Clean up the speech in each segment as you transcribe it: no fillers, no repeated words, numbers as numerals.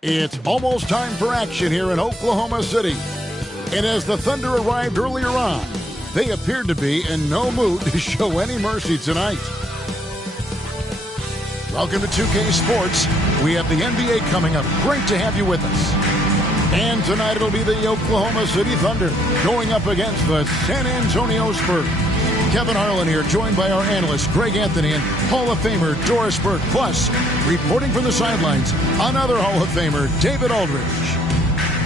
It's almost time for action here in Oklahoma City. And as the Thunder arrived earlier on, they appeared to be in no mood to show any mercy tonight. Welcome to 2K Sports. We have the NBA coming up. Great to have you with us. And tonight it'll be the Oklahoma City Thunder going up against the San Antonio Spurs. Kevin Harlan here, joined by our analyst Greg Anthony and Hall of Famer Doris Burke. Plus, reporting from the sidelines, another Hall of Famer, David Aldridge.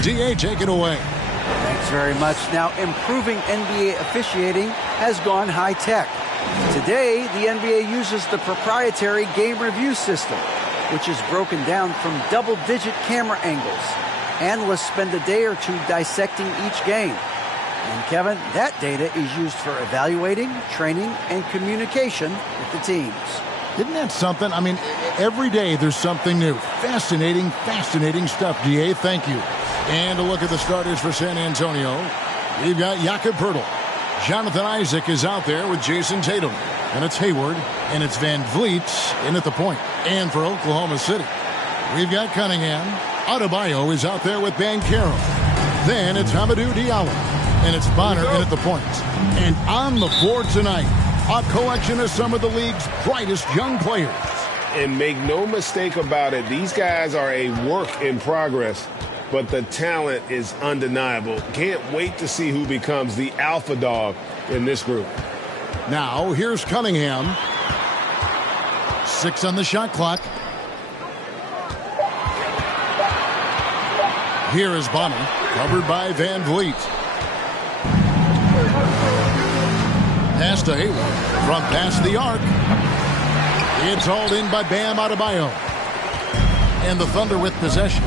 DA, take it away. Thanks very much. Now, improving NBA officiating has gone high-tech. Today, the NBA uses the proprietary game review system, which is broken down from double-digit camera angles. Analysts spend a day or two dissecting each game. And Kevin, that data is used for evaluating, training, and communication with the teams. Isn't that something? I mean, every day there's something new. Fascinating stuff, DA. Thank you. And a look at the starters for San Antonio. We've got Jakob Poeltl. Jonathan Isaac is out there with Jason Tatum. And it's Hayward, and it's Van Vliet in at the point. And for Oklahoma City, we've got Cunningham. Adebayo is out there with Banchero. Then it's Hamidou Diallo. And it's Bonner in at the point. And on the floor tonight, a collection of some of the league's brightest young players. And make no mistake about it, these guys are a work in progress, but the talent is undeniable. Can't wait to see who becomes the alpha dog in this group. Now, here's Cunningham. 6 on the shot clock. Here is Bonner, covered by Van Vliet. Pass to Hayward from past the arc. It's hauled in by Bam Adebayo. And the Thunder with possession.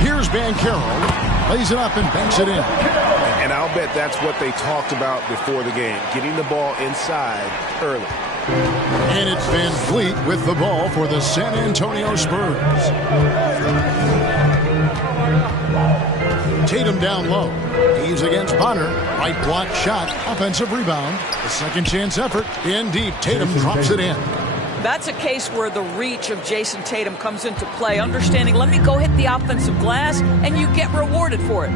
Here's Banchero. Lays it up and banks it in. And I'll bet that's what they talked about before the game, getting the ball inside early. And it's Van Vliet with the ball for the San Antonio Spurs. Tatum down low. He's against Bonner. Right block shot. Offensive rebound. A second chance effort. In deep. Tatum drops it in. That's a case where the reach of Jason Tatum comes into play. Understanding, let me go hit the offensive glass, and you get rewarded for it.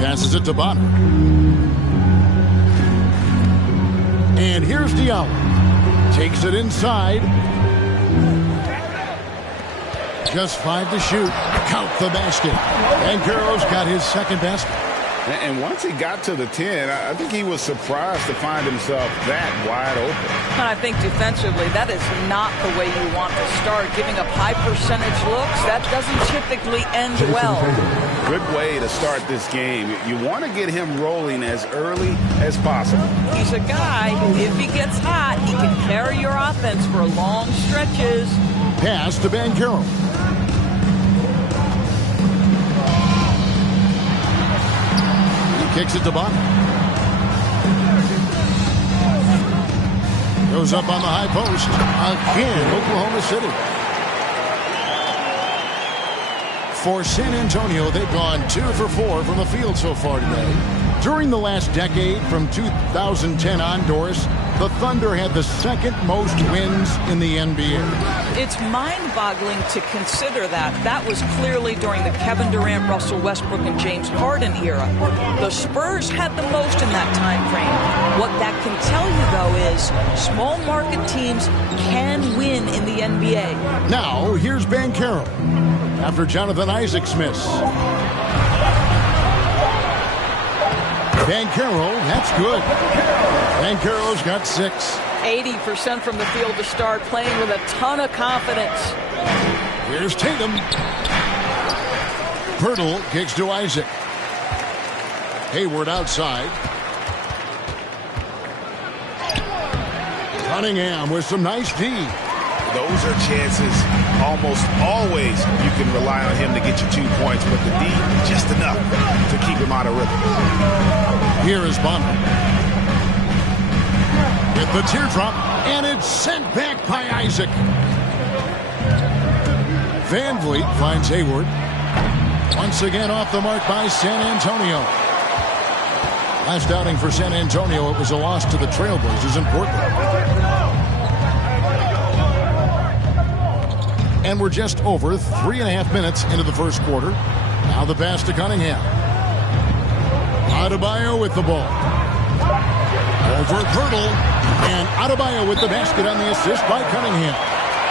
Passes it to Bonner. And here's Diallo. Takes it inside. Just 5 to shoot. Count the basket. And Banchero's got his second basket. And once he got to the 10, I think he was surprised to find himself that wide open. And I think defensively, that is not the way you want to start. Giving up high percentage looks, that doesn't typically end well. Good way to start this game. You want to get him rolling as early as possible. He's a guy who, if he gets hot, he can carry your offense for long stretches. Pass to Banchero. Kicks it to Bonner. Goes up on the high post. Again, Oklahoma City. For San Antonio, they've gone 2 for 4 from the field so far today. During the last decade, from 2010 on, Doris, the Thunder had the second most wins in the NBA. It's mind-boggling to consider that. That was clearly during the Kevin Durant, Russell Westbrook, and James Harden era. The Spurs had the most in that time frame. What that can tell you, though, is small market teams can win in the NBA. Now, here's Banchero after Jonathan Isaac's miss. Banchero, that's good. Banchero's got 6. 80% from the field to start, playing with a ton of confidence. Here's Tatum. Poeltl kicks to Isaac. Hayward outside. Cunningham with some nice D. Those are chances almost always you can rely on him to get you 2 points, but the D, just enough to keep him out of rhythm. Here is Bonner. With the teardrop, and it's sent back by Isaac. Van Vliet finds Hayward. Once again off the mark by San Antonio. Last outing for San Antonio, it was a loss to the Trailblazers in Portland. And we're just over 3.5 minutes into the first quarter. Now the pass to Cunningham. Adebayo with the ball. Over Hurdle. And Adebayo with the basket on the assist by Cunningham.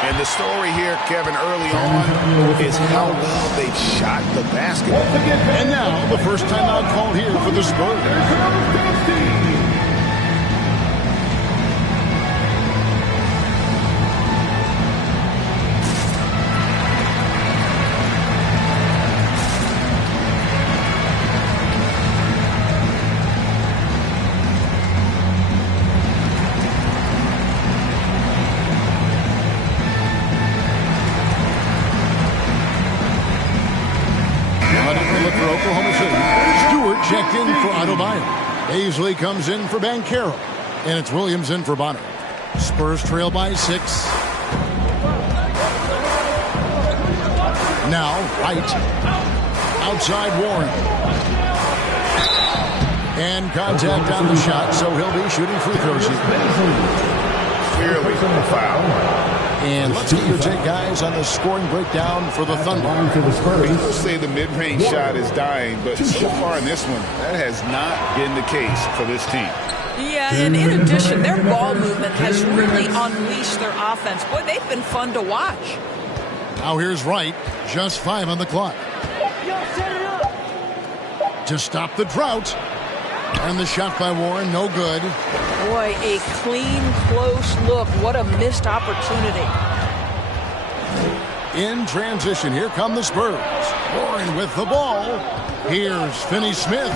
And the story here, Kevin, early on is how well they've shot the basketball. And now the first timeout called here for the Spurs. Checked in for Adebayo. Paisley comes in for Banchero. And it's Williams in for Bonner. Spurs trail by 6. Now, Wright. Outside Warren. And contact on the shot, so he'll be shooting free throws here. Clearly a foul. And let's get your take, guys, on the scoring breakdown for the Thunder. People say the mid-range shot is dying, but so far in this one, that has not been the case for this team. Yeah, and in addition, their ball movement has really unleashed their offense. Boy, they've been fun to watch. Now here's Wright. Just 5 on the clock. To stop the drought. And the shot by Warren, no good. Boy, a clean, close look. What a missed opportunity. In transition, here come the Spurs. Warren with the ball. Here's Finney-Smith.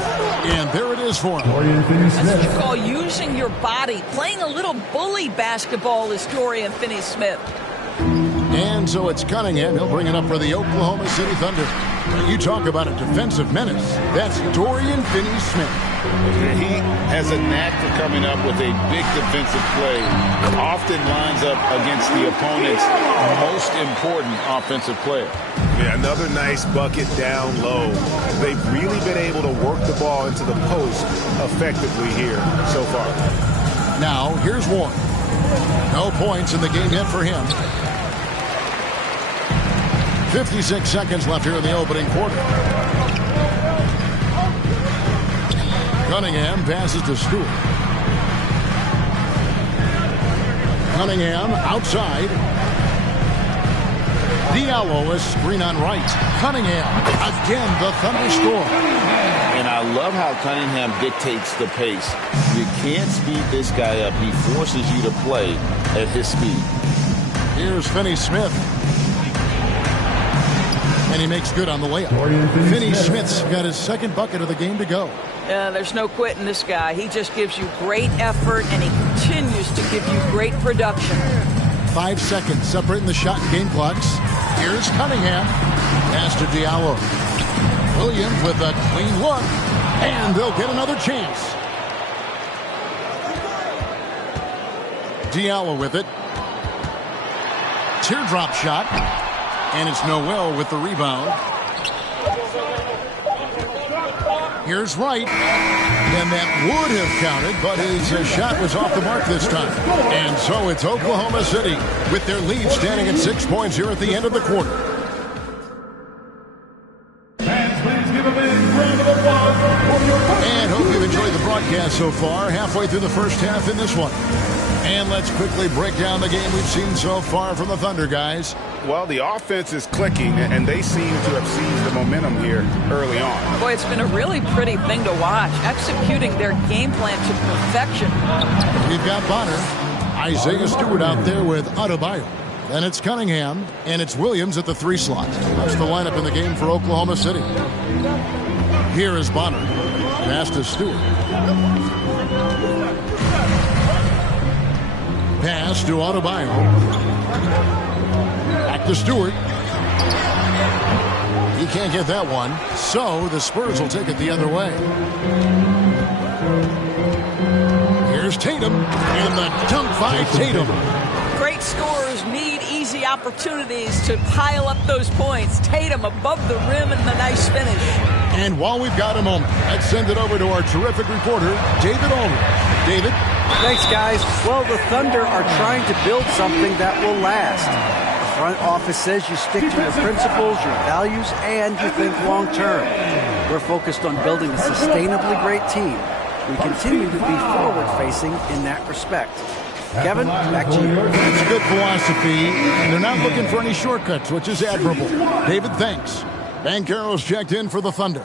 And there it is for him. That's what you call using your body. Playing a little bully basketball is Dorian Finney-Smith. And so it's Cunningham. He'll bring it up for the Oklahoma City Thunder. You talk about a defensive menace. That's Dorian Finney-Smith. He has a knack for coming up with a big defensive play. Often lines up against the opponent's most important offensive player. Yeah, another nice bucket down low. They've really been able to work the ball into the post effectively here so far. Now, here's Warren. No points in the game yet for him. 56 seconds left here in the opening quarter. Cunningham passes to Stewart. Cunningham outside. Diallo is screen on Wright. Cunningham again, the Thunder score. And I love how Cunningham dictates the pace. You can't speed this guy up. He forces you to play at his speed. Here's Finney-Smith. And he makes good on the layup. Finney-Smith's got his second bucket of the game to go. There's no quitting this guy. He just gives you great effort, and he continues to give you great production. 5 seconds separating the shot and game clocks. Here's Cunningham. Pass to Diallo. Williams with a clean look. And they'll get another chance. Diallo with it. Teardrop shot. And it's Noel with the rebound. Here's Wright. And that would have counted, but his shot was off the mark this time. And so it's Oklahoma City with their lead standing at 6 points here at the end of the quarter. And hope you've enjoyed the broadcast so far. Halfway through the first half in this one. And let's quickly break down the game we've seen so far from the Thunder, guys. Well, the offense is clicking, and they seem to have seized the momentum here early on. Boy, it's been a really pretty thing to watch, executing their game plan to perfection. We've got Bonner, Isaiah Stewart out there with Adebayo. Then it's Cunningham, and it's Williams at the 3 slot. That's the lineup in the game for Oklahoma City. Here is Bonner. Pass to Stewart. Pass to Adebayo. Back to Stewart. He can't get that one, so the Spurs will take it the other way. Here's Tatum, and the dunk by Tatum. Great scorers need easy opportunities to pile up those points. Tatum above the rim and the nice finish. And while we've got a moment, let's send it over to our terrific reporter, David Aldridge. David? Thanks, guys. Well, the Thunder are trying to build something that will last. A front office says you stick to your principles, your values, and you think long term. We're focused on building a sustainably great team. We continue to be forward-facing in that respect. Kevin, back to you. It's good philosophy, and they're not looking for any shortcuts, which is admirable. David, thanks. Banchero's checked in for the Thunder.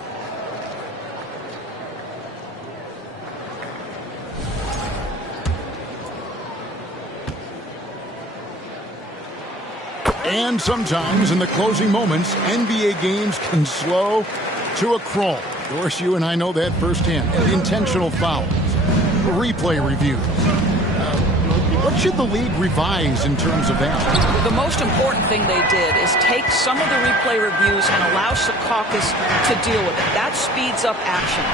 And sometimes in the closing moments, NBA games can slow to a crawl. Of course, you and I know that firsthand. The intentional fouls, replay reviews. What should the league revise in terms of that? The most important thing they did is take some of the replay reviews and allow Secaucus to deal with it. That speeds up action.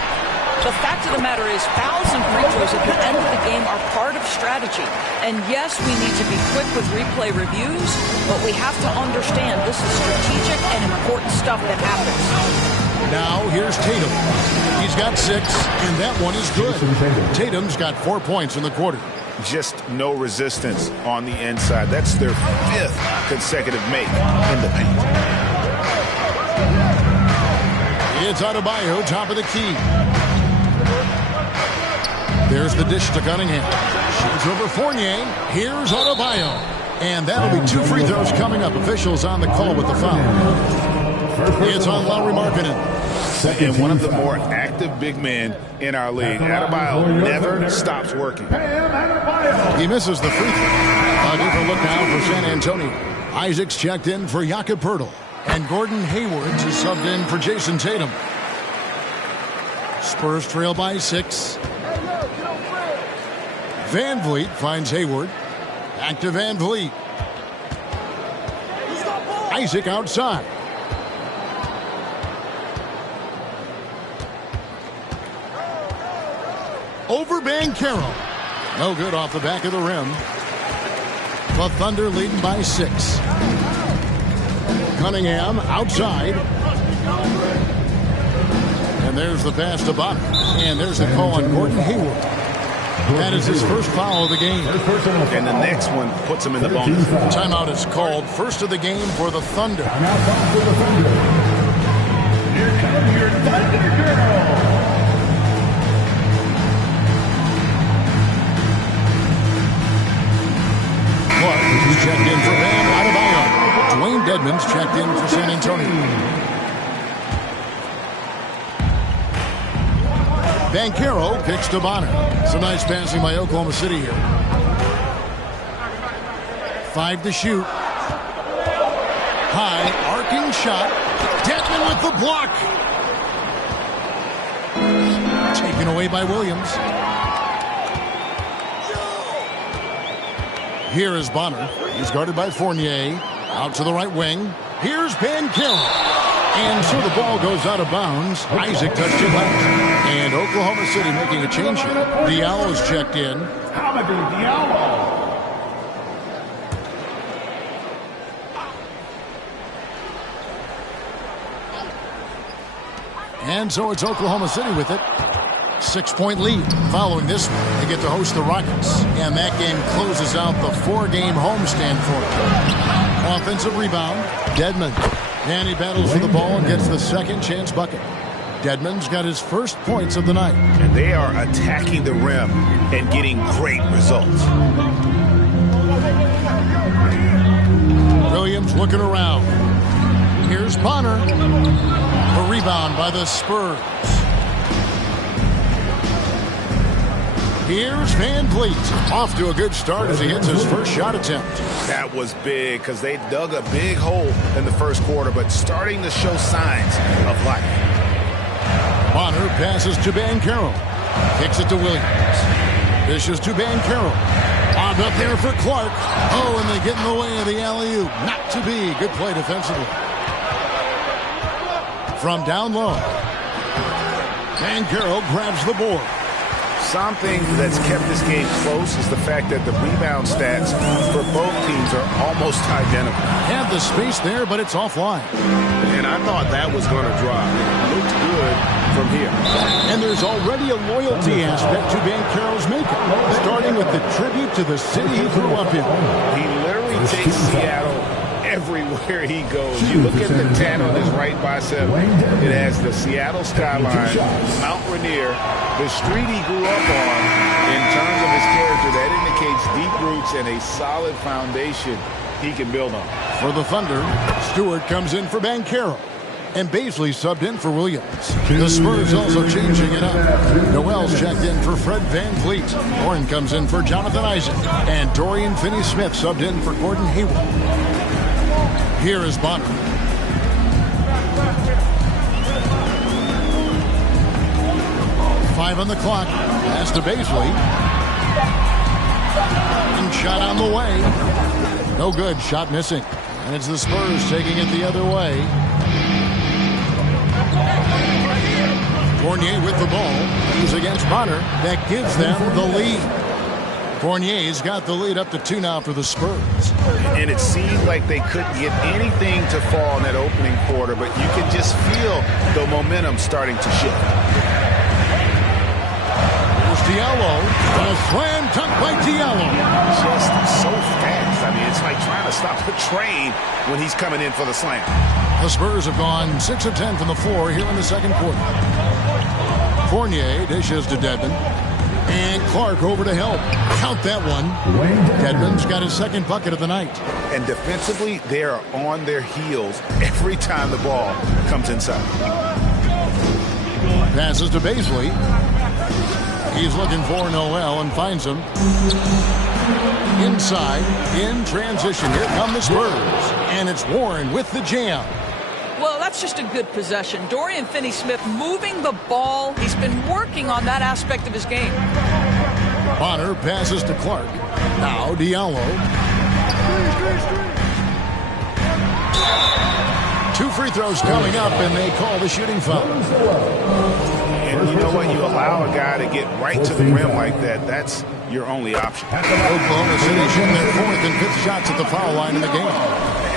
The fact of the matter is fouls and free throws at the end of the game are part of strategy. And yes, we need to be quick with replay reviews, but we have to understand this is strategic and important stuff that happens. Now here's Tatum. He's got 6, and that one is good. Tatum's got 4 points in the quarter. Just no resistance on the inside. That's their 5th consecutive make in the paint. It's Adebayo, top of the key. There's the dish to Cunningham. Shoots over Fournier. Here's Adebayo. And that'll be 2 free throws coming up. Officials on the call with the foul. It's on Lauri Markkanen. And one of the more active big men in our league. Adebayo never stops working. He misses the free throw. A different look now for San Antonio. Isaac's checked in for Jakob Poeltl. And Gordon Hayward is subbed in for Jason Tatum. Spurs trail by 6. Van Vliet finds Hayward. Back to Van Vliet. Isaac outside. Over Banchero. No good off the back of the rim. The Thunder leading by 6. Cunningham outside. And there's the pass to Bonner. And there's the call on Gordon Hayward. That is his first foul of the game. And the next one puts him in the bonus. Timeout is called. First of the game for the Thunder. Here comes your Thunder Girl. Clark is checked in for Bam Adebayo. Dwayne Dedmon's checked in for San Antonio. Banchero kicks to Bonner. Some nice passing by Oklahoma City here. 5 to shoot. High, arcing shot. Dedmon with the block. Taken away by Williams. Here is Bonner. He's guarded by Fournier. Out to the right wing. Here's Banchero. And so the ball goes out of bounds. Isaac touched it left. And Oklahoma City making a change here. Diallo's checked in. Hamidou Diallo. And so it's Oklahoma City with it. 6-point lead. Following this one, they get to host the Rockets. And that game closes out the 4-game homestand for them. Offensive rebound. Dedmon. And he battles for the ball and gets the second chance bucket. Dedmon's got his first points of the night. And they are attacking the rim and getting great results. Williams looking around. Here's Bonner. A rebound by the Spurs. Here's Van Vliet. Off to a good start as he hits his first shot attempt. That was big because they dug a big hole in the first quarter, but starting to show signs of life. Bonner passes to Banchero. Kicks it to Williams. Dishes to Banchero. Bobbed up there for Clark. Oh, and they get in the way of the alley-oop. Not to be. Good play defensively. From down low. Banchero grabs the board. Something that's kept this game close is the fact that the rebound stats for both teams are almost identical. Had the space there, but it's offline. And I thought that was going to drop. It looked good from here. And there's already a loyalty aspect to Banchero's makeup, starting with the tribute to the city he grew up in. He literally takes Seattle everywhere he goes. You look at the tat on his right bicep. It has the Seattle skyline, Mount Rainier, the street he grew up on. In terms of his character, that indicates deep roots and a solid foundation he can build on. For the Thunder, Stewart comes in for Banchero. And Baisley subbed in for Williams. The Spurs also changing it up. Noel's checked in for Fred VanVleet. Warren comes in for Jonathan Isaac. And Dorian Finney-Smith subbed in for Gordon Hayward. Here is Bonner. Five on the clock. Pass to Baisley. And shot on the way. No good. Shot missing. And it's the Spurs taking it the other way. Fournier with the ball. He's against Bonner. That gives them the lead. Fournier's got the lead up to 2 now for the Spurs. And it seemed like they couldn't get anything to fall in that opening quarter, but you can just feel the momentum starting to shift. Here's Diallo. A slam dunk by Diallo. Just so fast. I mean, it's like trying to stop a train when he's coming in for the slam. The Spurs have gone 6 of 10 from the floor here in the second quarter. Fournier dishes to Dedmon. And Clark over to help. Count that one. Dedmon's got his second bucket of the night. And defensively, they are on their heels every time the ball comes inside. Passes to Baisley. He's looking for Noel and finds him. Inside, in transition. Here come the Spurs. And it's Warren with the jam. Well, that's just a good possession. Dorian Finney-Smith moving the ball. He's been working on that aspect of his game. Bonner passes to Clark. Now Diallo. 2 free throws coming up, and they call the shooting foul. And you know what? You allow a guy to get right to the rim like that. That's your only option. Oklahoma City shooting their 4th and 5th shots at the foul line in the game.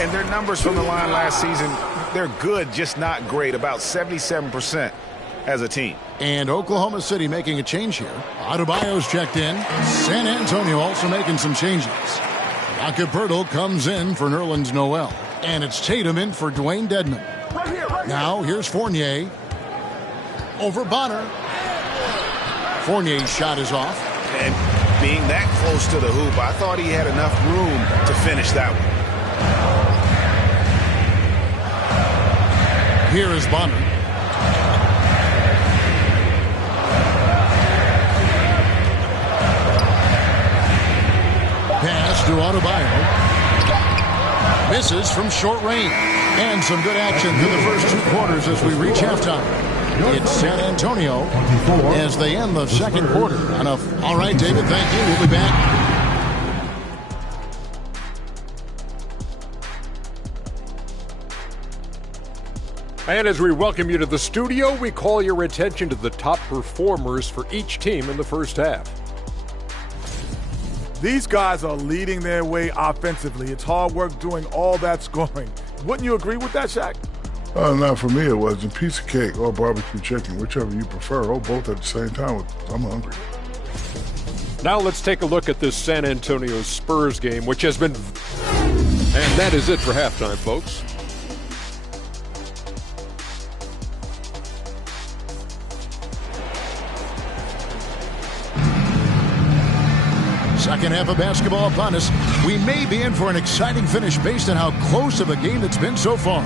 And their numbers from the line last season, they're good, just not great. About 77% as a team. And Oklahoma City making a change here. Adebayo's checked in. San Antonio also making some changes. Jakob Poeltl comes in for Nerlens Noel. And it's Tatum in for Dwayne Dedmon. Now here's Fournier. Over Bonner. Fournier's shot is off. And being that close to the hoop, I thought he had enough room to finish that one. Here is Bonner. Pass to Adebayo. Misses from short range. And some good action through the first 2 quarters as we reach halftime. It's San Antonio as they end the second quarter. Enough. All right, David, thank you. We'll be back. And as we welcome you to the studio, we call your attention to the top performers for each team in the first half. These guys are leading their way offensively. It's hard work doing all that scoring. Wouldn't you agree with that, Shaq? Not for me, it wasn't. Piece of cake or barbecue chicken, whichever you prefer, or both at the same time. I'm hungry. Now let's take a look at this San Antonio Spurs game, which has been... And that is it for halftime, folks. Second half of basketball upon us. We may be in for an exciting finish based on how close of a game it's been so far.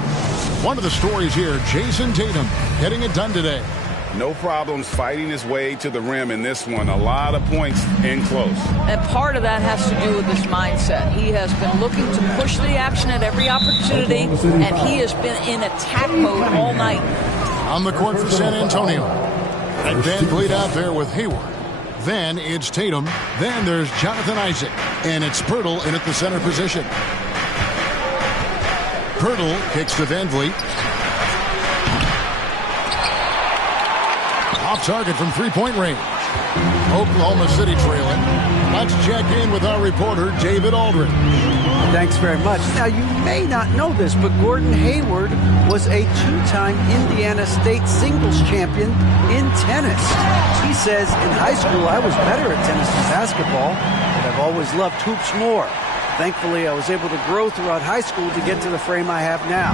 One of the stories here, Jason Tatum getting it done today. No problems fighting his way to the rim in this one. A lot of points in close. And part of that has to do with his mindset. He has been looking to push the action at every opportunity, and he has been in attack mode all night. On the court for San Antonio. And VanVleet out there with Hayward. Then it's Tatum. Then there's Jonathan Isaac. And it's Poeltl in at the center position. Poeltl kicks to VanVleet. Off target from three-point range. Oklahoma City trailing. Let's check in with our reporter, David Aldridge. Thanks very much. Now, you may not know this, but Gordon Hayward was a 2-time Indiana State singles champion in tennis. He says, in high school, I was better at tennis than basketball, but I've always loved hoops more. Thankfully, I was able to grow throughout high school to get to the frame I have now.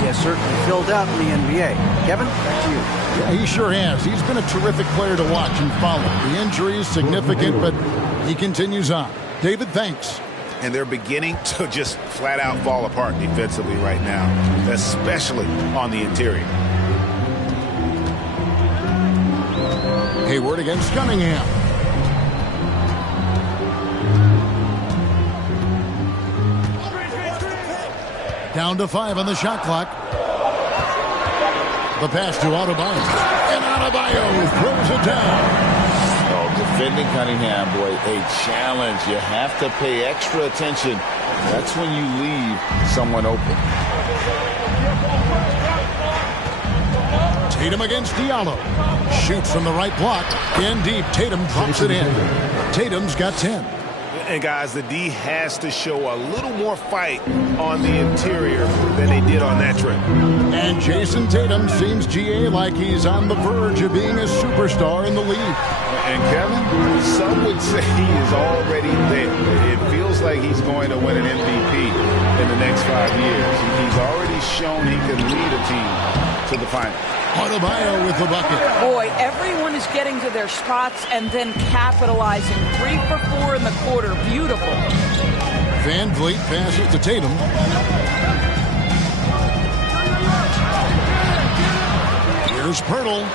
He has certainly filled out in the NBA. Kevin, back to you. Yeah, he sure has. He's been a terrific player to watch and follow. The injury is significant, but he continues on. David, thanks. And they're beginning to just flat out fall apart defensively right now, especially on the interior. Hayward against Cunningham. Down to 5 on the shot clock. The pass to Adebayo. And Adebayo throws it down. Defending Cunningham, boy, a challenge. You have to pay extra attention. That's when you leave someone open. Tatum against Diallo. Shoots from the right block. In deep. Tatum drops it in. Tatum's got 10. And guys, the D has to show a little more fight on the interior than they did on that trip. And Jason Tatum seems, GA, like he's on the verge of being a superstar in the league. And Kevin, some would say he is already there. It feels like he's going to win an MVP in the next 5 years. He's already shown he can lead a team to the final. Adebayo with the bucket. Boy, everyone is getting to their spots and then capitalizing. 3 for 4 in the quarter. Beautiful. Van Vliet passes to Tatum. Here's Pirtle.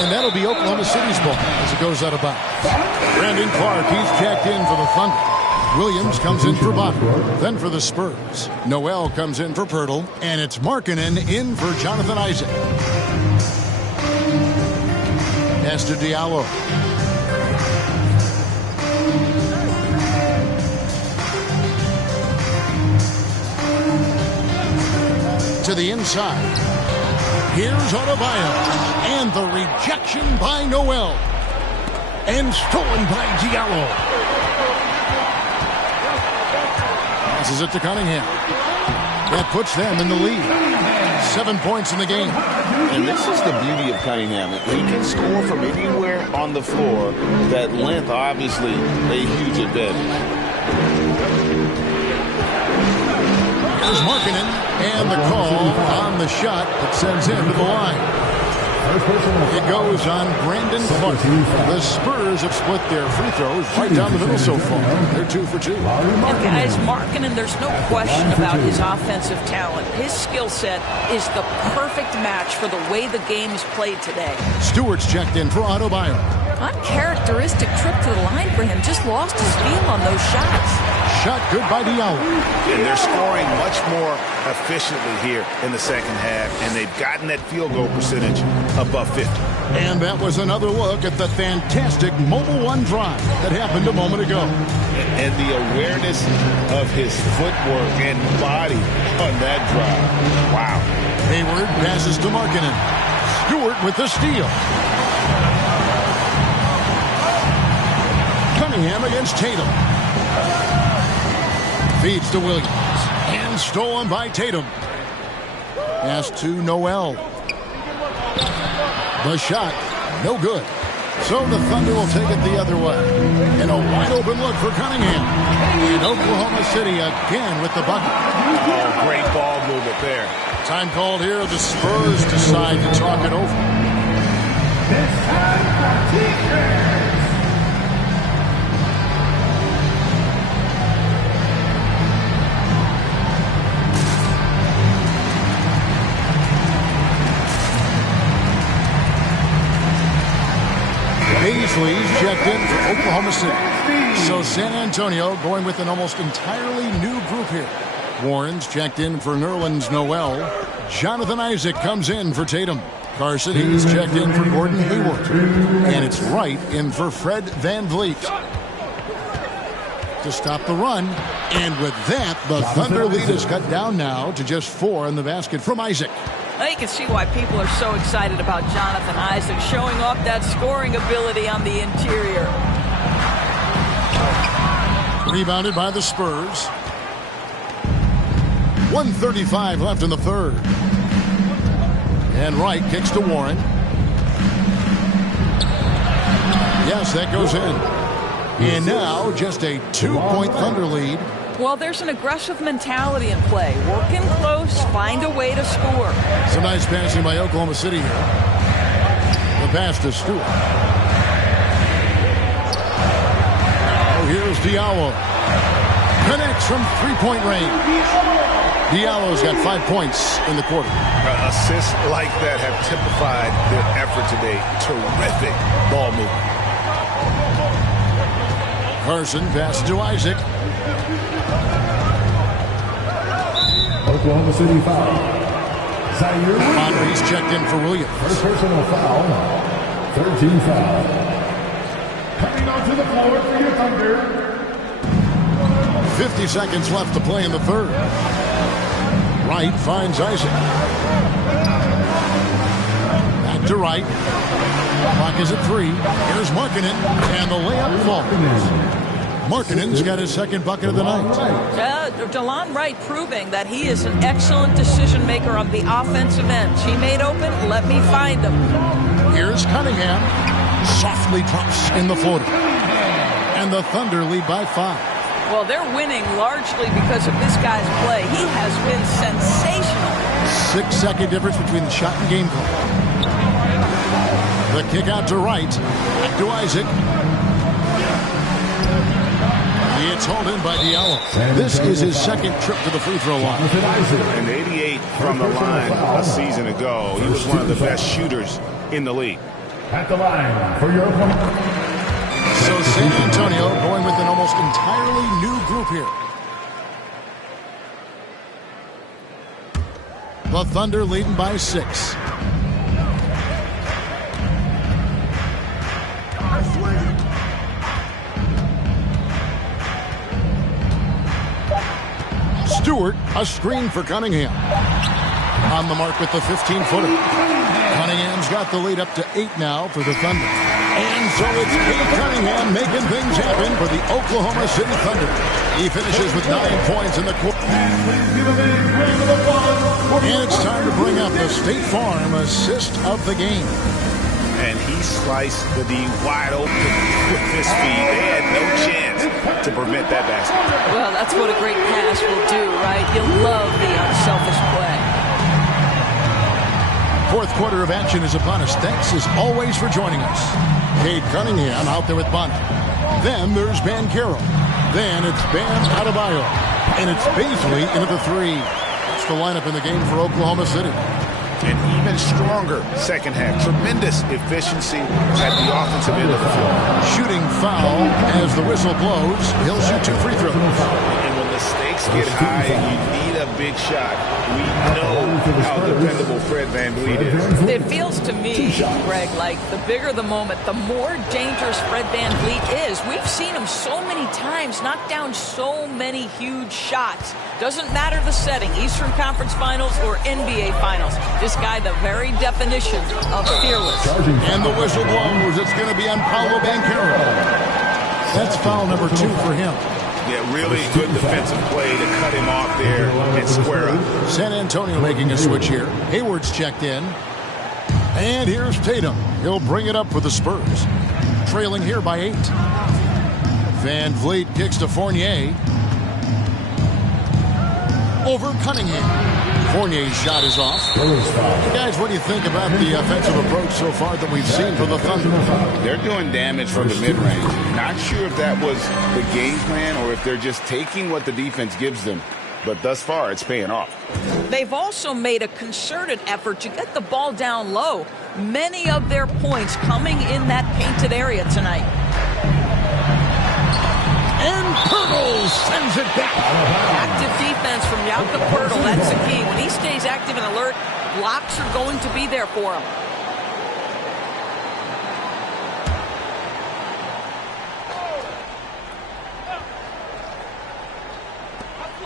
And that'll be Oklahoma City's ball as it goes out of bounds. Brandon Clark, he's checked in for the Thunder. Williams comes in for Butler. Then for the Spurs, Noel comes in for Pirtle. And it's Markkanen in for Jonathan Isaac. Pass to Diallo. To the inside. Here's Adebayo. And the rejection by Noel. And stolen by Diallo. Passes it to Cunningham. That puts them in the lead. 7 points in the game. And this is the beauty of Cunningham. He can score from anywhere on the floor. That length, obviously, a huge advantage. Here's Markkanen. And the call on the shot that sends him to the line. It goes on Brandon Clark. The Spurs have split their free throws right down the middle so far. They're 2 for 2. And guys, Markkanen, there's no question about his offensive talent. His skill set is the perfect match for the way the game is played today. Stewart's checked in for Adebayo. Uncharacteristic trip to the line for him. Just lost his feel on those shots. Shot good by Diallo. And they're scoring much more efficiently here in the second half, and they've gotten that field goal percentage above 50. And that was another look at the fantastic Mobile One drive that happened a moment ago. And the awareness of his footwork and body on that drive. Wow. Hayward passes to Markkanen. Stewart with the steal. Cunningham against Tatum. Feeds to Williams. And stolen by Tatum. Pass to Noel. The shot, no good. So the Thunder will take it the other way. And a wide open look for Cunningham. And Oklahoma City again with the bucket. Oh, great ball movement there. Time called here. The Spurs decide to talk it over. Paisley's checked in for Oklahoma City. So San Antonio going with an almost entirely new group here. Warren's checked in for Nerlens Noel. Jonathan Isaac comes in for Tatum. Carson, he's checked in for Gordon Hayward. And it's Wright in for Fred Van Vliet. To stop the run. And with that, the Thunder lead is cut down now to just 4 in the basket from Isaac. Now you can see why people are so excited about Jonathan Isaac showing off that scoring ability on the interior. Rebounded by the Spurs. 1:35 left in the third. And Wright kicks to Warren. Yes, that goes in. And now just a 2-point Thunder lead. Well, there's an aggressive mentality in play. Working close, find a way to score. Some nice passing by Oklahoma City here. The pass to Stewart. Now here's Diallo. Connects from three-point range. Diallo's got 5 points in the quarter. Assists like that have typified their effort today. Terrific ball movement. Carson passes to Isaac. Oklahoma City foul. Zaire. Monty's checked in for Williams. First personal foul. 13 foul. Coming onto the floor for your Thunder. 50 seconds left to play in the third. Wright finds Isaac. Back to Wright. Clock is at 3. Here's Markkanen, and the layup falls. Markkanen's got his second bucket of the night. DeLon Wright proving that he is an excellent decision maker on the offensive end. He made open, let me find him. Here's Cunningham. Softly drops in the floater. And the Thunder lead by 5. Well, they're winning largely because of this guy's play. He has been sensational. 6-second difference between the shot and game clock. The kick out to Wright. Back to Isaac. It's hauled in by Diallo. This is his second trip to the free throw line. And 88 from the line a season ago. He was one of the best shooters in the league. At the line for your opponent. So San Antonio going with an almost entirely new group here. The Thunder leading by 6. Stewart, a screen for Cunningham. On the mark with the 15-footer. Cunningham's got the lead up to 8 now for the Thunder. And so it's Cade Cunningham making things happen for the Oklahoma City Thunder. He finishes with 9 points in the quarter. And it's time to bring up the State Farm assist of the game. And he sliced the D wide open with his feet. They had no chance to prevent that basket. Well, that's what a great pass will do, right? You'll love the unselfish play. Fourth quarter of action is upon us. Thanks as always for joining us. Cade Cunningham out there with Bonner. Then there's Banchero. Then it's Bam Adebayo. And it's Baisley into the 3. That's the lineup in the game for Oklahoma City. An even stronger second half. Tremendous efficiency at the offensive end of the floor. Shooting foul as the whistle blows. He'll shoot 2 free throws. And when the stakes get high and you need a big shot, we know how dependable Fred VanVleet is. It feels to me, Greg, like the bigger the moment, the more dangerous Fred VanVleet is. We've seen him so many times knock down so many huge shots. Doesn't matter the setting, Eastern Conference Finals or NBA Finals. This guy, the very definition of fearless. And the whistle blows. It's going to be on Paolo Banchero. That's foul number 2 for him. Yeah, really good defensive play to cut him off there and square up. San Antonio making a switch here. Hayward's checked in. And here's Tatum. He'll bring it up for the Spurs. Trailing here by 8. VanVleet kicks to Fournier. Over Cunningham. Fournier's shot is off. Guys, what do you think about the offensive approach so far that we've seen for the Thunder? They're doing damage from the mid-range. Not sure if that was the game plan or if they're just taking what the defense gives them. But thus far, it's paying off. They've also made a concerted effort to get the ball down low. Many of their points coming in that painted area tonight. And Poeltl sends it back. Active defense from Jakob Poeltl, that's the key. When he stays active and alert, blocks are going to be there for him.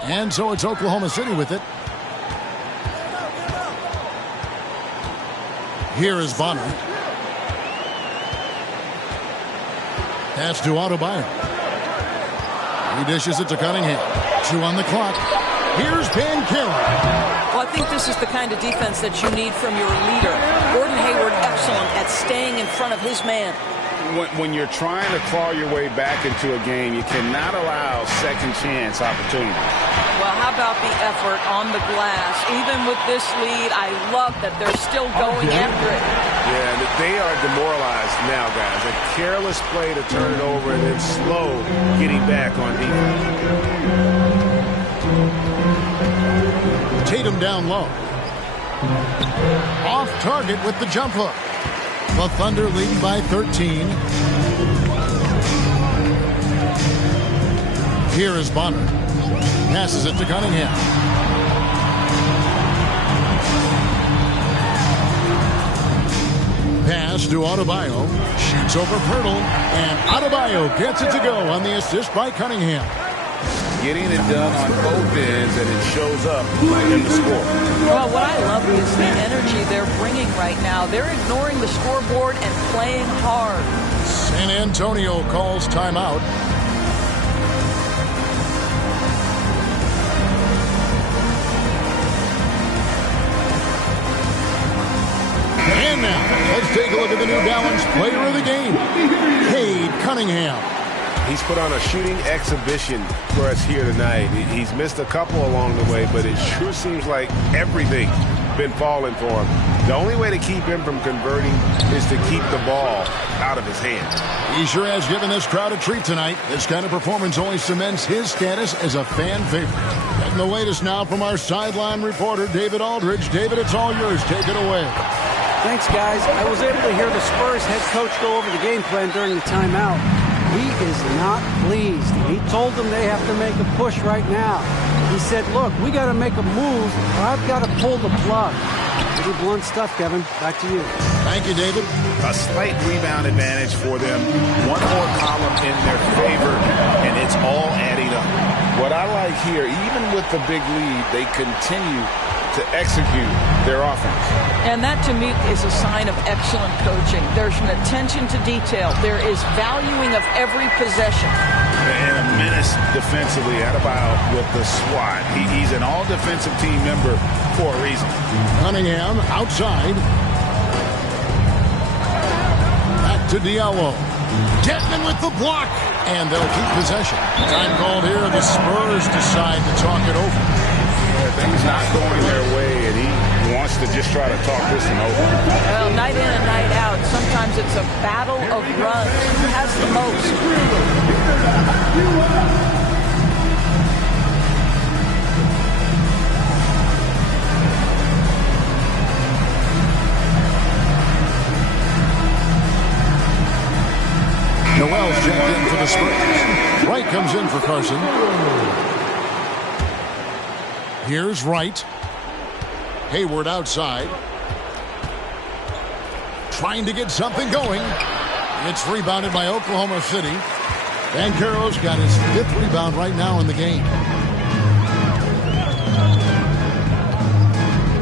And so it's Oklahoma City with it. Here is Bonner. Pass to Adebayo. He dishes it to Cunningham. 2 on the clock. Here's Banchero. Well, I think this is the kind of defense that you need from your leader. Gordon Hayward, excellent at staying in front of his man. when you're trying to claw your way back into a game, you cannot allow second chance opportunities. Well, how about the effort on the glass? Even with this lead, I love that they're still going after it. Yeah, they are demoralized now, guys. A careless play to turn it over and then slow getting back on defense. Tatum down low. Off target with the jump hook. The Thunder leading by 13. Here is Bonner. Passes it to Cunningham. Pass to Adebayo. Shoots over Pirtle. And Adebayo gets it to go on the assist by Cunningham. Getting it done on both ends, and it shows up in the score. Well, what I love is the energy they're bringing right now. They're ignoring the scoreboard and playing hard. San Antonio calls timeout. And now, let's take a look at the New Balance player of the game, Cade Cunningham. He's put on a shooting exhibition for us here tonight. He's missed a couple along the way, but it sure seems like everything's been falling for him. The only way to keep him from converting is to keep the ball out of his hands. He sure has given this crowd a treat tonight. This kind of performance only cements his status as a fan favorite. Getting the latest now from our sideline reporter, David Aldridge. David, it's all yours. Take it away. Thanks, guys. I was able to hear the Spurs head coach go over the game plan during the timeout. He is not pleased. He told them they have to make a push right now. He said, look, we got to make a move, or I've got to pull the plug. Pretty blunt stuff, Kevin. Back to you. Thank you, David. A slight rebound advantage for them. One more column in their favor, and it's all adding up. What I like here, even with the big lead, they continue to execute their offense. And that, to me, is a sign of excellent coaching. There's an attention to detail. There is valuing of every possession. And a menace defensively. Adebayo with the swat. He's an all-defensive team member for a reason. Cunningham outside. Back to Diallo. Dedmon with the block. And they'll keep possession. Time called here. The Spurs decide to talk it over. Things not going their way, and he wants to just try to talk this one over. Well, night in and night out, sometimes it's a battle of runs. Who has the most? Noel's checked in for the Spurs. Wright comes in for Carson. Here's Wright. Hayward outside. Trying to get something going. It's rebounded by Oklahoma City. Banchero's got his 5th rebound right now in the game.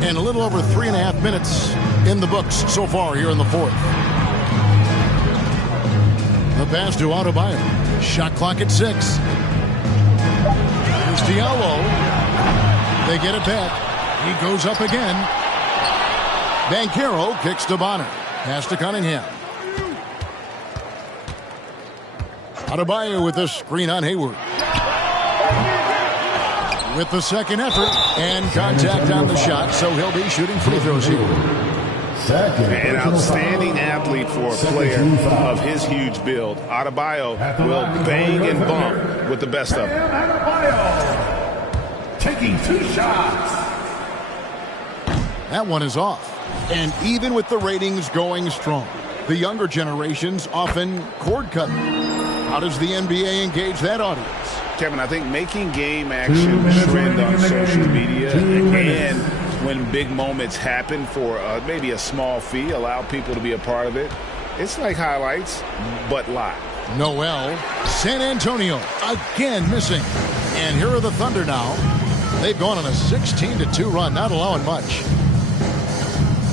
And a little over 3.5 minutes in the books so far here in the 4th. The pass to Adebayo. Shot clock at 6. Here's Diallo. They get it back. He goes up again. Banchero kicks to Bonner. Pass to Cunningham. Adebayo with the screen on Hayward. With the second effort and contact on the shot, so he'll be shooting free throws here. An outstanding athlete for a player of his huge build. Adebayo will bang and bump with the best of them. Taking 2 shots. That one is off. And even with the ratings going strong, the younger generations often cord cutting. How does the NBA engage that audience? Kevin, I think making game action trend on social media and when big moments happen for maybe a small fee, allow people to be a part of it. It's like highlights, but live. Noel, San Antonio again missing. And here are the Thunder now. They've gone on a 16-2 run, not allowing much.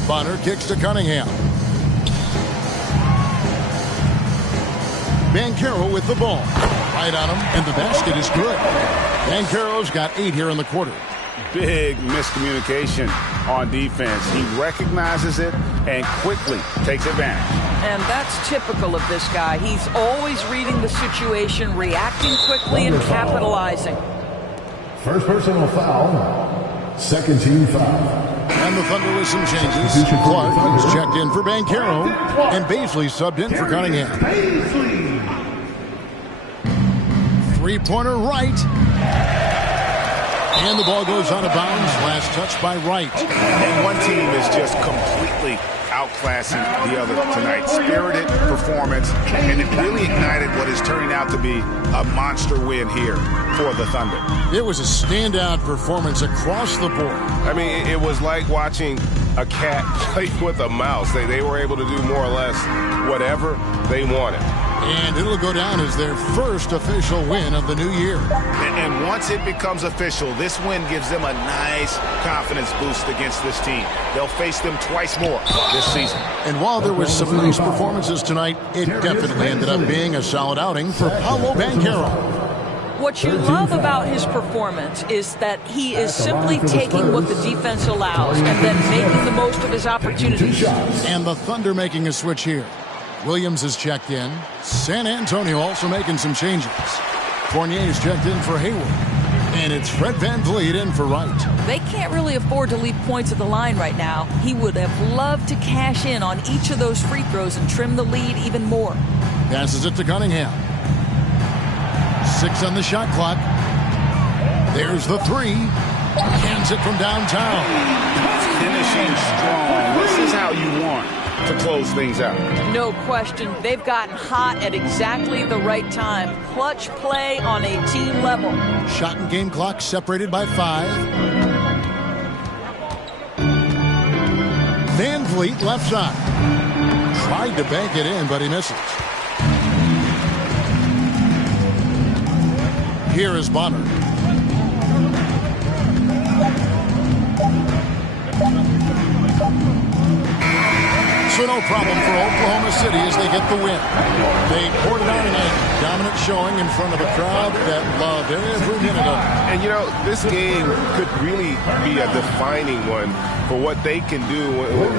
Bonner kicks to Cunningham. Banchero with the ball. Right on him, and the basket is good. Banchero's got 8 here in the quarter. big miscommunication on defense. He recognizes it and quickly takes advantage. And that's typical of this guy. He's always reading the situation, reacting quickly, and capitalizing. First personal foul, second team foul. And the Thunder with some changes. Clark, who's checked in for Banchero, and Baisley subbed in for Cunningham. Three-pointer right. And the ball goes out of bounds. Last touch by Wright. And one team is just completely outclassing the other tonight. Spirited performance, and it really ignited what is turning out to be a monster win here for the Thunder. It was a standout performance across the board. I mean, it was like watching a cat play with a mouse. They were able to do more or less whatever they wanted. And it'll go down as their first official win of the new year. And once it becomes official, this win gives them a nice confidence boost against this team. They'll face them twice more this season. And while there was some nice performances tonight, it definitely ended up being a solid outing for Paolo Banchero. What you love about his performance is that he is simply taking what the defense allows and then making the most of his opportunities. And the Thunder making a switch here. Williams is checked in. San Antonio also making some changes. Fournier's checked in for Hayward. And it's Fred VanVleet in for Wright. They can't really afford to leave points at the line right now. He would have loved to cash in on each of those free throws and trim the lead even more. Passes it to Cunningham. 6 on the shot clock. There's the three. Cans it from downtown. Finishing strong. This is how you want to close things out. No question. They've gotten hot at exactly the right time. Clutch play on a team level. Shot and game clock separated by 5. VanVleet left side. Tried to bank it in, but he misses. Here is Bonner. So no problem for Oklahoma City as they get the win. They poured it on in a dominant showing in front of a crowd that loved every minute of it. And, you know, this game could really be a defining one for what they can do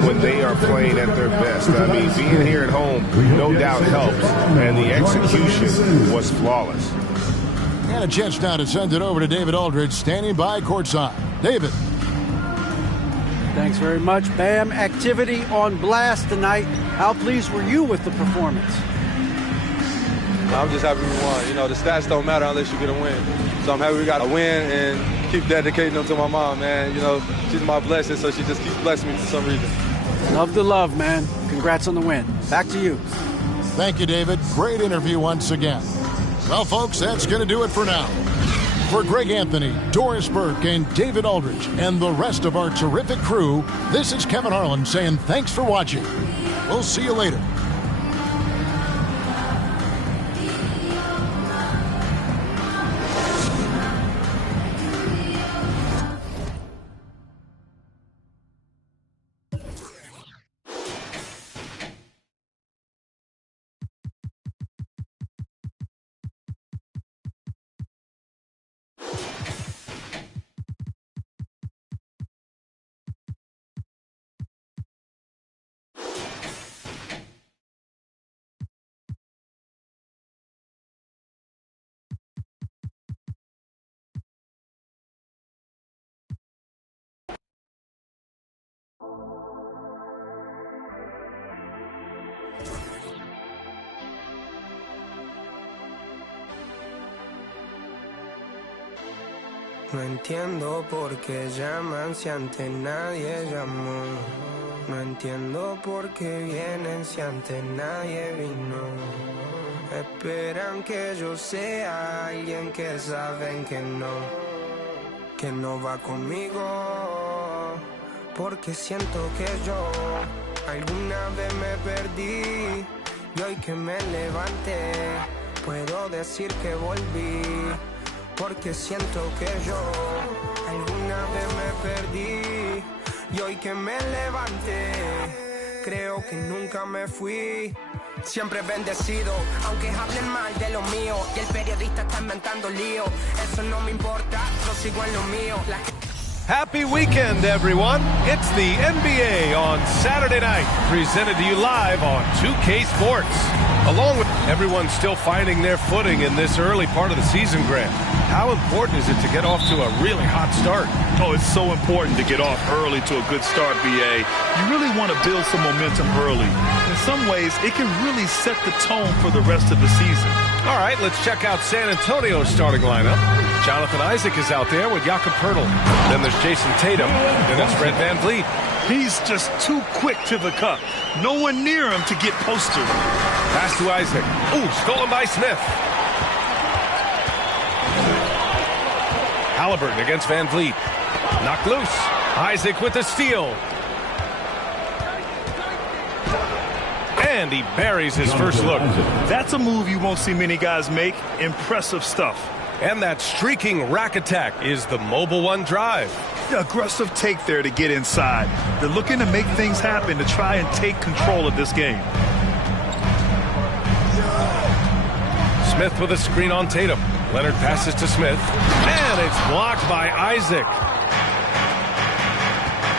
when they are playing at their best. I mean, being here at home no doubt helps, and the execution was flawless. And a chance now to send it over to David Aldridge, standing by courtside. David. Thanks very much, Bam. Activity on blast tonight. How pleased were you with the performance? I'm just happy we won. You know, the stats don't matter unless you get a win. So I'm happy we got a win and keep dedicating them to my mom, man. You know, she's my blessing, so she just keeps blessing me for some reason. Love the love, man. Congrats on the win. Back to you. Thank you, David. Great interview once again. Well, folks, that's going to do it for now. For Greg Anthony, Doris Burke, and David Aldridge, and the rest of our terrific crew, this is Kevin Harlan saying thanks for watching. We'll see you later. No entiendo por qué llaman si antes nadie llamó. No entiendo por qué vienen si antes nadie vino. Esperan que yo sea alguien que saben que no va conmigo. Porque siento que yo alguna vez me perdí y hoy que me levanté puedo decir que volví. Porque siento que yo alguna vez me perdí y hoy que me levanté creo que nunca me fui. Siempre bendecido, aunque hablen mal de lo mío y el periodista está inventando lío. Eso no me importa, yo sigo en lo mío. Happy weekend, everyone. It's the NBA on Saturday night, presented to you live on 2K Sports. Along with everyone still finding their footing in this early part of the season, Grant, how important is it to get off to a really hot start? Oh, it's so important to get off early to a good start, BA. You really want to build some momentum early. In some ways, it can really set the tone for the rest of the season. All right, let's check out San Antonio's starting lineup. Jonathan Isaac is out there with Jakob Poeltl. Then there's Jason Tatum. And it's Fred VanVleet. He's just too quick to the cup. No one near him to get posted. Pass to Isaac. Ooh, stolen by Smith. Haliburton against VanVleet. Knocked loose. Isaac with the steal. And he buries his first look. That's a move you won't see many guys make. Impressive stuff. And that streaking rack attack is the Mobile One drive. The aggressive take there to get inside. They're looking to make things happen to try and take control of this game. Smith with a screen on Tatum. Leonard passes to Smith. And it's blocked by Isaac.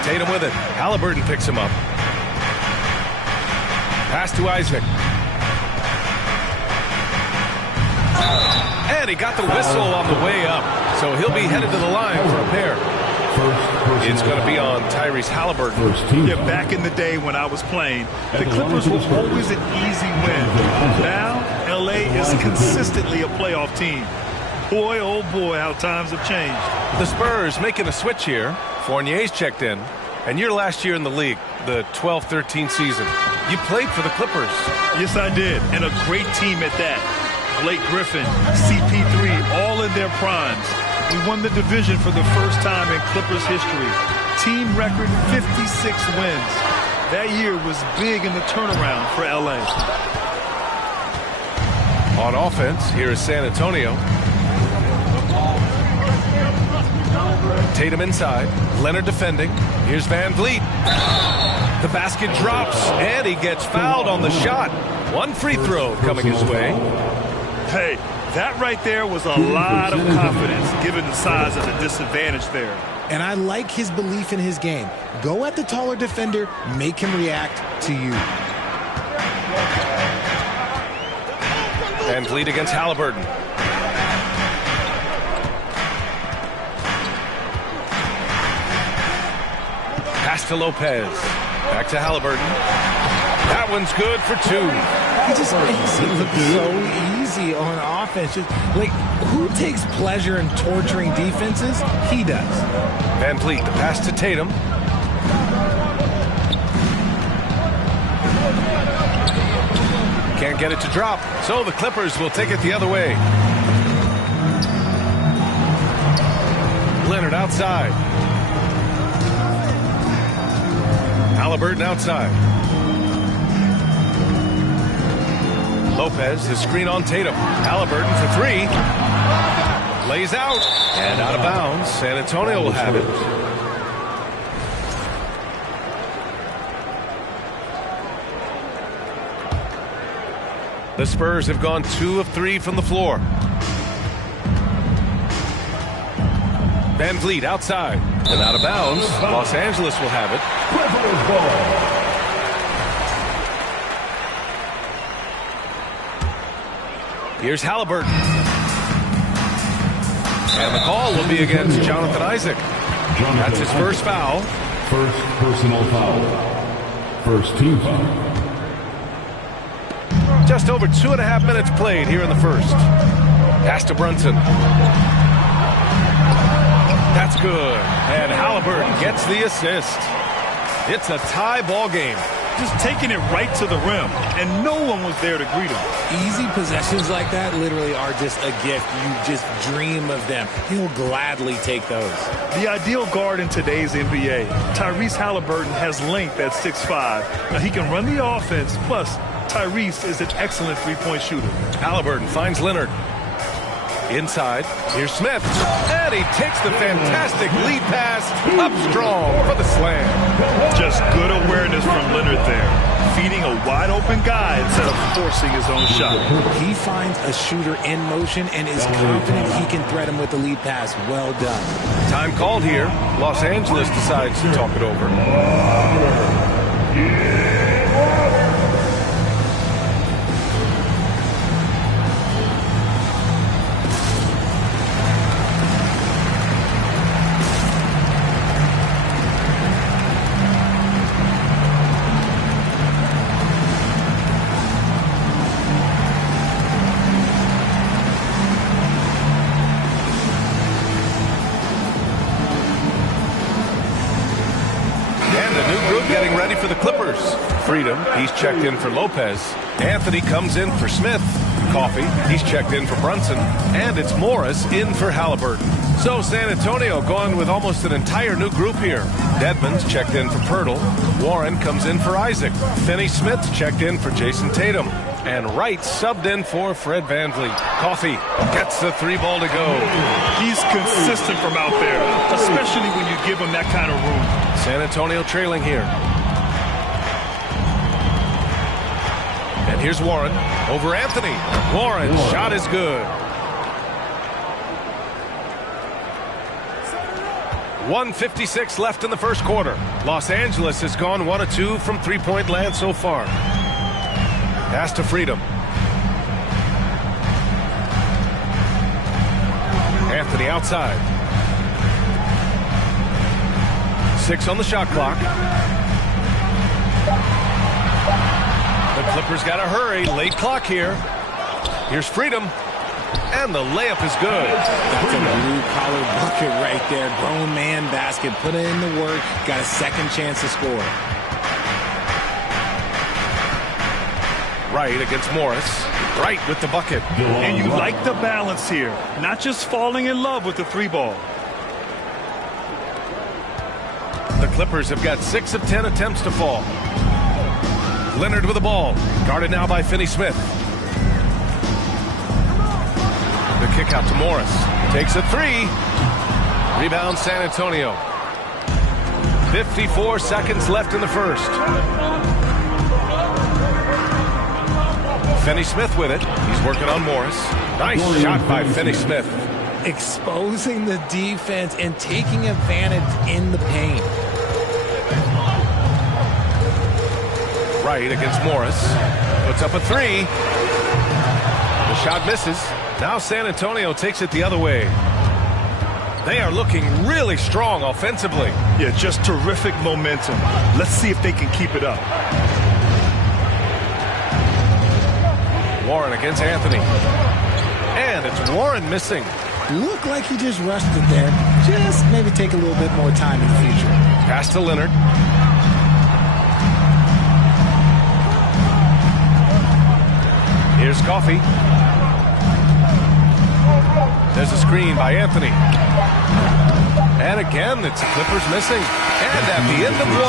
Tatum with it. Haliburton picks him up. Pass to Isaac. And he got the whistle on the way up. So he'll be headed to the line for a pair. It's going to be on Tyrese Haliburton. Yeah, back in the day when I was playing, the Clippers were always an easy win. Now, L.A. is consistently a playoff team. Boy, oh boy, how times have changed. The Spurs making a switch here. Fournier's checked in. And your last year in the league, the 12-13 season, you played for the Clippers. Yes, I did. And a great team at that. Blake Griffin, CP3, all in their primes. We won the division for the first time in Clippers history. Team record 56 wins. That year was big in the turnaround for L.A. On offense, here is San Antonio. Tatum inside. Leonard defending. Here's VanVleet. The basket drops, and he gets fouled on the shot. One free throw coming his way. Hey, that right there was a lot of confidence, given the size of the disadvantage there. And I like his belief in his game. Go at the taller defender, make him react to you. VanVleet against Haliburton. Pass to Lopez. Back to Haliburton. That one's good for two. He just makes it look so easy on offense. Just, like, who takes pleasure in torturing defenses? He does. VanVleet, the pass to Tatum. Can't get it to drop, so the Clippers will take it the other way. Leonard outside. Haliburton outside. Lopez, the screen on Tatum. Haliburton for three. Lays out. And out of bounds. San Antonio will have it. The Spurs have gone 2 of 3 from the floor. VanVleet outside. And out of bounds. Los Angeles will have it. Here's Haliburton. And the call will be against Jonathan Isaac. That's his first foul. First personal foul. First team foul. Just over 2.5 minutes played here in the first. Pass to Brunson. That's good. And Haliburton gets the assist. It's a tie ball game. Just taking it right to the rim, and no one was there to greet him. Easy possessions like that literally are just a gift. You just dream of them. He'll gladly take those. The ideal guard in today's NBA, Tyrese Haliburton, has length at 6'5". Now, he can run the offense, plus Tyrese is an excellent three-point shooter. Haliburton finds Leonard. Inside, here's Smith. And he takes the fantastic lead pass up strong for the slam. Just good awareness from Leonard there. feeding a wide-open guy instead of forcing his own shot. He finds a shooter in motion and is confident he can thread him with the lead pass. Well done. Time called here. Los Angeles decides to talk it over. For the Clippers. Freedom, he's checked in for Lopez. Anthony comes in for Smith. Coffee, he's checked in for Brunson. And it's Morris in for Halliburton. So San Antonio going with almost an entire new group here. Dedmon's checked in for Pirtle. Warren comes in for Isaac. Finney-Smith's checked in for Jason Tatum. And Wright subbed in for Fred VanVleet. Coffee gets the 3 ball to go. He's consistent from out there, especially when you give him that kind of room. San Antonio trailing here. And here's Warren over Anthony. Warren's shot is good. 1:56 left in the first quarter. Los Angeles has gone 1 of 2 from three-point land so far. Pass to Freedom. Anthony outside. 6 on the shot clock. The Clippers got to hurry. Late clock here. Here's Freedom. And the layup is good. That's a blue-collar bucket right there. Grown man basket. Put in the work. Got a second chance to score. Wright against Morris. Wright with the bucket. And you like the balance here. Not just falling in love with the 3 ball. The Clippers have got 6 of 10 attempts to fall. Leonard with the ball. Guarded now by Finney-Smith. The kick out to Morris. Takes a 3. Rebound San Antonio. 54 seconds left in the first. Finney-Smith with it. He's working on Morris. Nice shot by Finney-Smith. Exposing the defense and taking advantage in the paint. Wright against Morris. Puts up a 3. The shot misses. Now San Antonio takes it the other way. They are looking really strong offensively. Yeah, just terrific momentum. Let's see if they can keep it up. Warren against Anthony. And it's Warren missing. Looked like he just rushed it there. Just maybe take a little bit more time in the future. Pass to Leonard. Here's Coffee. There's a screen by Anthony. And again, it's the Clippers missing. And at the end of 1,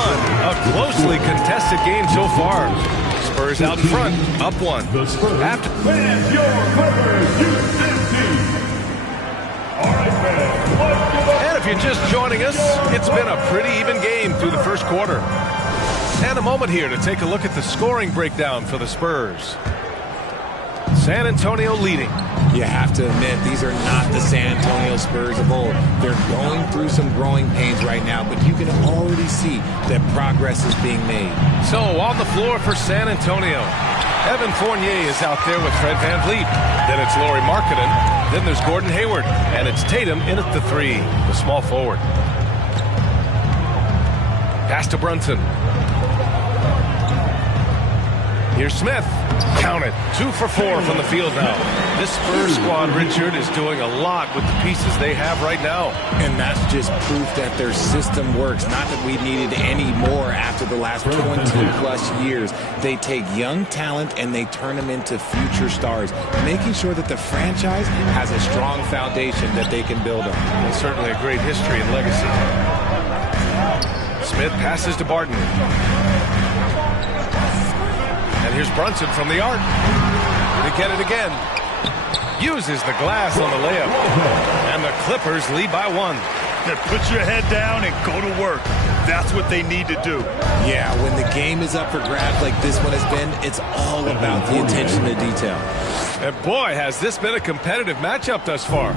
a closely contested game so far. Spurs out in front, up 1. After fans, your Clippers Houston team. All right, fans. And if you're just joining us, it's been a pretty even game through the first quarter. And a moment here to take a look at the scoring breakdown for the Spurs. San Antonio leading. You have to admit, these are not the San Antonio Spurs of old. They're going through some growing pains right now, but you can already see that progress is being made. So on the floor for San Antonio, Evan Fournier is out there with Fred VanVleet. Then it's Lauri Markkanen. Then there's Gordon Hayward. And it's Tatum in at the 3, the small forward. Pass to Brunson. Here's Smith. Count it. 2 for 4 from the field now. This Spurs squad, Richard, is doing a lot with the pieces they have right now. And that's just proof that their system works. Not that we needed any more after the last 22-plus years. They take young talent and they turn them into future stars, making sure that the franchise has a strong foundation that they can build on. And certainly a great history and legacy. Smith passes to Barton. And here's Brunson from the arc. To get it again. Uses the glass on the layup. And the Clippers lead by 1. Put your head down and go to work. That's what they need to do. Yeah, when the game is up for grabs like this one has been, it's all about the attention to detail. And boy, has this been a competitive matchup thus far.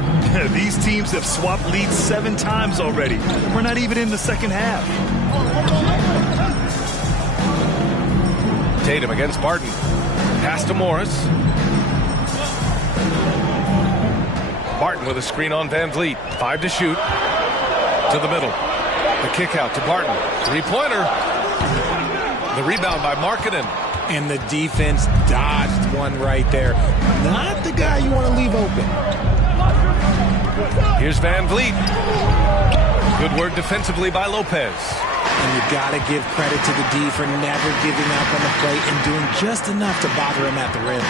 These teams have swapped leads 7 times already. We're not even in the second half. Tatum against Barton. Pass to Morris. Barton with a screen on Van Vliet. 5 to shoot. To the middle. The kick out to Barton. 3-pointer. The rebound by Markkanen. And the defense dodged one right there. Not the guy you want to leave open. Here's Van Vliet. Good work defensively by Lopez. And you got to give credit to the D for never giving up on the plate and doing just enough to bother him at the rim.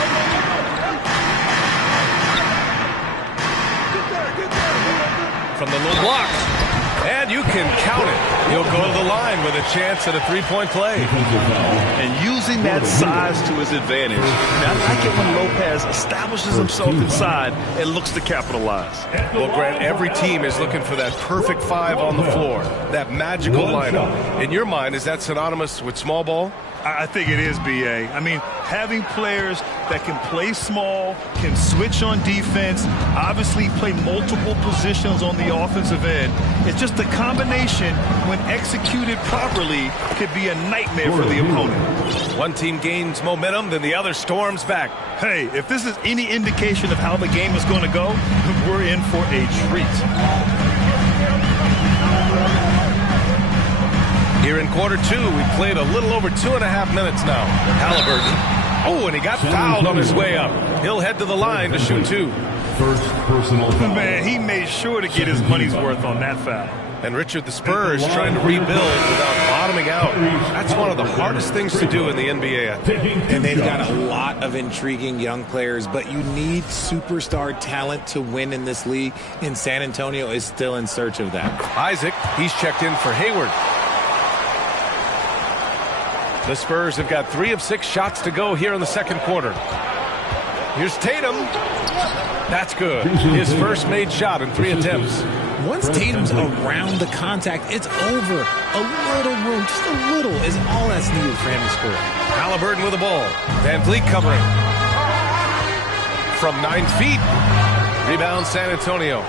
From the low block. And you can count it. He'll go to the line with a chance at a 3-point play. And using that size to his advantage. And I like it when Lopez establishes himself inside and looks to capitalize. Well, Grant, every team is looking for that perfect 5 on the floor. That magical lineup. In your mind, is that synonymous with small ball? I think it is, B.A. I mean, having players that can play small, can switch on defense, obviously play multiple positions on the offensive end. It's just the combination, when executed properly, could be a nightmare for the opponent. One team gains momentum, then the other storms back. Hey, if this is any indication of how the game is going to go, we're in for a treat. Here in quarter 2, we played a little over 2.5 minutes now. Halliburton. Oh, and he got fouled on his way up. He'll head to the line to shoot 2. First personal foul. Man, he made sure to get his money's worth on that foul. And Richard, the Spurs trying to rebuild without bottoming out. That's one of the hardest things to do in the NBA, I think. And they've got a lot of intriguing young players, but you need superstar talent to win in this league, and San Antonio is still in search of that. Isaac, he's checked in for Hayward. The Spurs have got 3 of 6 shots to go here in the second quarter. Here's Tatum. That's good. His first made shot in 3 attempts. Once Tatum's around the contact, it's over. A little room, just a little, is all that's needed for him to score. Halliburton with the ball. Van Vliet covering. From 9 feet. Rebound San Antonio.